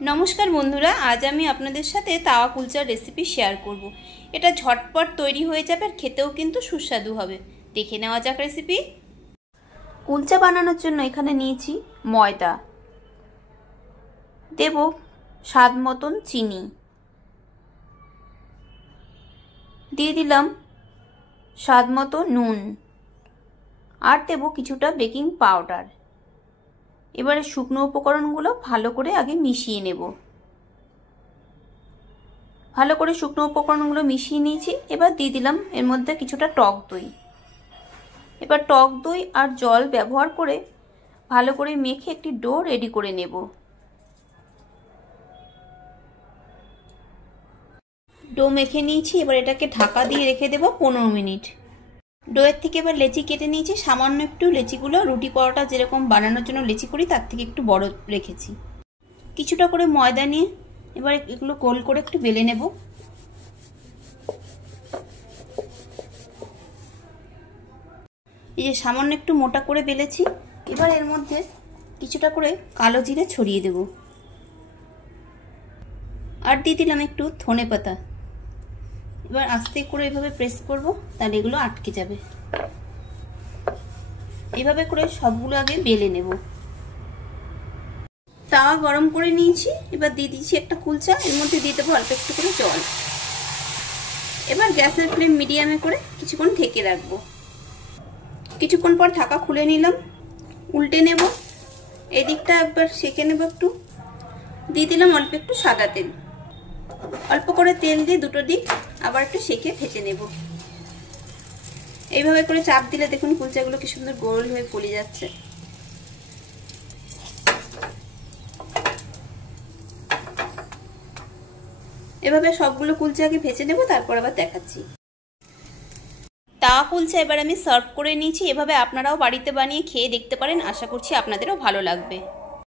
नमस्कार बंधुरा आज आमी आपनादेर साथे तावा कुलचार रेसिपि शेयर करब। एटा झटपट तैरी हये जाबे और खेतेও किन्तु सुस्वादु हबे। देखे नेওয়া যাক रेसिपि। कुलचा बानानोर जोन्नो एखाने निয়েছি ময়দা, देব स्वाद मतन चीनी, दिए दिलाम स्वाद मतो नुन और देब किछुटा बेकिंग पाउडार। एबारे शुकनो उपकरणगुलो भालो करे आगे मिशिए नेब। भालो करे शुकनो उपकरणगुलो मिशिए निয়েছি। एबार दिए दिलाम एर मধ্যে किछुटा टक दई। एबार टक दई और जल व्यवहार करे भालो करे मेखे एकटी डो रेडी करे नेब। डो मेखे निয়েছি। एबार एटाके ढाका दिए रेखे देब 15 मिनट। डोয়ের থেকে এবার লেচি কেটে নিয়েছি। সামান্য একটু লেচিগুলো রুটি পরোটা যেরকম বানানোর জন্য লেচি করি তার থেকে একটু বড় রেখেছি। কিছুটা করে ময়দা নিয়ে এবার এগুলো গোল করে একটু বেলে নেব। এই যে সামান্য একটু মোটা করে বেলেছি। এবার এর মধ্যে কিছুটা করে কালো জিরে ছড়িয়ে দেব আর দিয়ে দিলাম একটু ধনেপাতা। এবার আস্তে করে এভাবে প্রেস করব, তাহলে এগুলো আটকে যাবে। এইভাবে করে সবগুলো আগে বেলে নেব। তাওয়া গরম করে নিয়েছি। এবার দিয়ে দিচ্ছি একটা কুলচা, এর মধ্যে দিয়ে দেবো অল্প একটু করে জল। এবার গ্যাসের ফ্লেম মিডিয়ামে করে কিছুক্ষণ ঢেকে রাখবো। কিছুক্ষণ পর ঢাকা খুলে নিলাম, উল্টে নেব। এই দিকটা একবার সেঁকে নেব একটু। দিয়ে দিলাম অল্প একটু সাদা তেল। অল্প করে তেল দিয়ে দুটো দিক আবার একটু সেঁকে ভেজে নেব। এইভাবে করে চাপ দিলে দেখুন কুলচাগুলো কি সুন্দর গোল হয়ে ফুলে যাচ্ছে। এভাবে সবগুলো কুলচাকে ভেজে নেব, তারপর আবার দেখাচ্ছি। তাওয়া কুলচা এবার আমি সার্ভ করে নিয়েছি। এভাবে আপনারাও বাড়িতে বানিয়ে খেয়ে দেখতে পারেন। আশা করছি আপনাদেরও ভালো লাগবে।